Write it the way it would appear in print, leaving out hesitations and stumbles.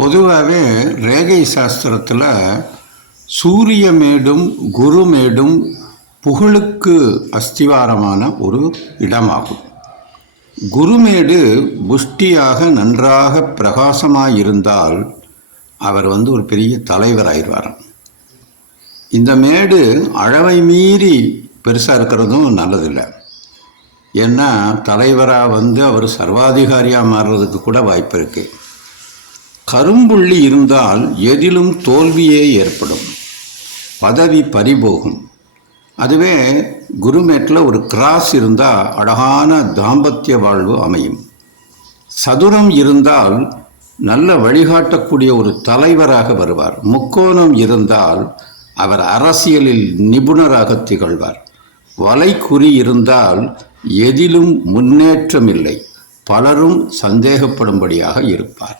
பொதுவாகவே ரேகை சாஸ்திரத்தில் சூரியமேடும் குருமேடும் புகழுக்கு அஸ்திவாரமான ஒரு இடமாகும். குருமேடு புஷ்டியாக நன்றாக பிரகாசமாக இருந்தால் அவர் ஒரு பெரிய தலைவராயிடுவார். இந்த மேடு அளவை மீறி பெருசாக இருக்கிறதும் நல்லதில்லை. ஏன்னா தலைவராக அவர் சர்வாதிகாரியாக மாறுறதுக்கு கூட வாய்ப்பு இருக்குது. கரும்புள்ளி இருந்தால் எதிலும் தோல்வியே ஏற்படும், பதவி பறிபோகும். அதுவே குருமேட்டில் ஒரு கிராஸ் இருந்தால் அழகான தாம்பத்திய வாழ்வு அமையும். சதுரம் இருந்தால் நல்ல வழிகாட்டக்கூடிய ஒரு தலைவராக வருவார். முக்கோணம் இருந்தால் அவர் அரசியலில் நிபுணராக திகழ்வார். வலைக்குறி இருந்தால் எதிலும் முன்னேற்றம் இல்லை, பலரும் சந்தேகப்படும்படியாக இருப்பார்.